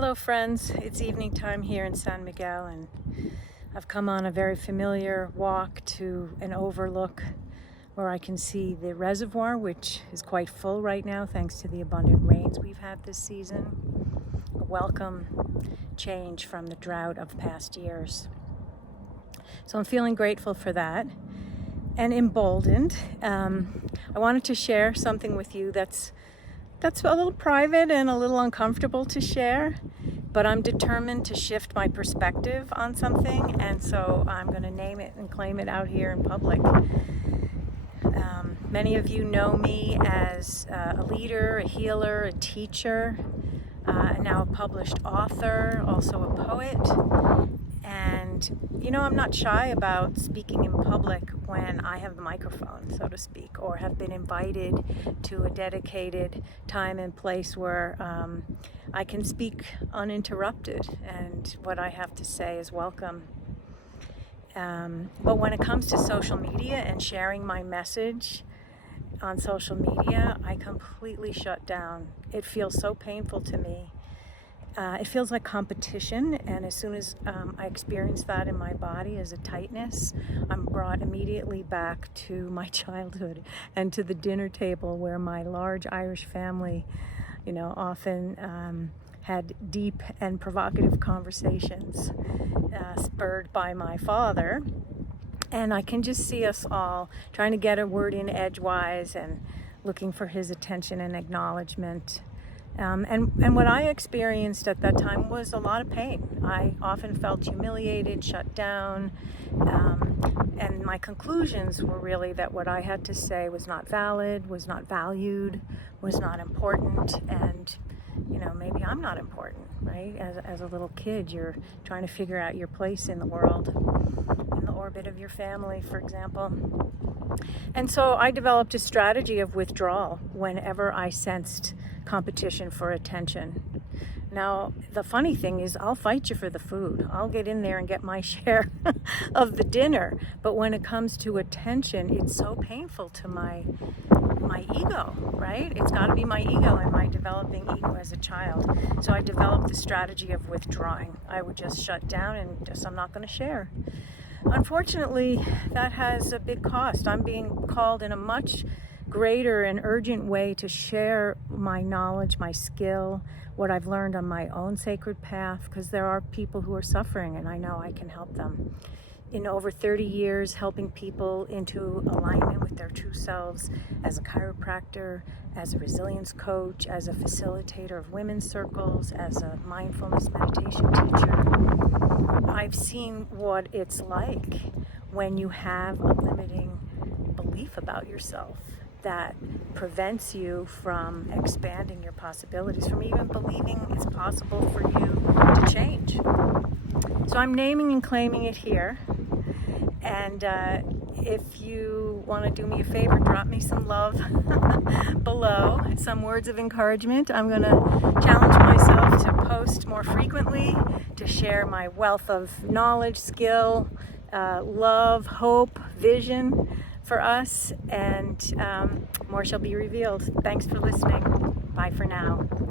Hello friends, it's evening time here in San Miguel and I've come on a very familiar walk to an overlook where I can see the reservoir, which is quite full right now thanks to the abundant rains we've had this season. A welcome change from the drought of past years. So I'm feeling grateful for that and emboldened. I wanted to share something with you that's a little private and a little uncomfortable to share, but I'm determined to shift my perspective on something, and so I'm going to name it and claim it out here in public. Many of you know me as a leader, a healer, a teacher, now a published author, also a poet. And I'm not shy about speaking in public when I have the microphone, so to speak, or have been invited to a dedicated time and place where I can speak uninterrupted and what I have to say is welcome. But when it comes to social media and sharing my message on social media, I completely shut down. It feels so painful to me. It feels like competition, and as soon as I experience that in my body as a tightness, I'm brought immediately back to my childhood and to the dinner table where my large Irish family, often had deep and provocative conversations spurred by my father. And I can just see us all trying to get a word in edgewise and looking for his attention and acknowledgement. And what I experienced at that time was a lot of pain. I often felt humiliated, shut down, and my conclusions were really that what I had to say was not valid, was not valued, was not important, and maybe I'm not important, right? As a little kid, you're trying to figure out your place in the world, in the orbit of your family, for example. And so I developed a strategy of withdrawal whenever I sensed competition for attention. Now, the funny thing is I'll fight you for the food. I'll get in there and get my share of the dinner. But when it comes to attention, it's so painful to my ego, right? It's got to be my ego and my developing ego as a child. So I developed the strategy of withdrawing. I would just shut down and I'm not going to share. Unfortunately, that has a big cost. I'm being called in a much greater and urgent way to share my knowledge, my skill, what I've learned on my own sacred path, because there are people who are suffering and I know I can help them. In over 30 years, helping people into alignment with their true selves as a chiropractor, as a resilience coach, as a facilitator of women's circles, as a mindfulness meditation teacher, I've seen what it's like when you have a limiting belief about yourself that prevents you from expanding your possibilities, from even believing it's possible for you to change. So I'm naming and claiming it here. And if you want to do me a favor, drop me some love below, some words of encouragement. I'm going to challenge myself to post more frequently, to share my wealth of knowledge, skill, love, hope, vision for us, and more shall be revealed. Thanks for listening. Bye for now.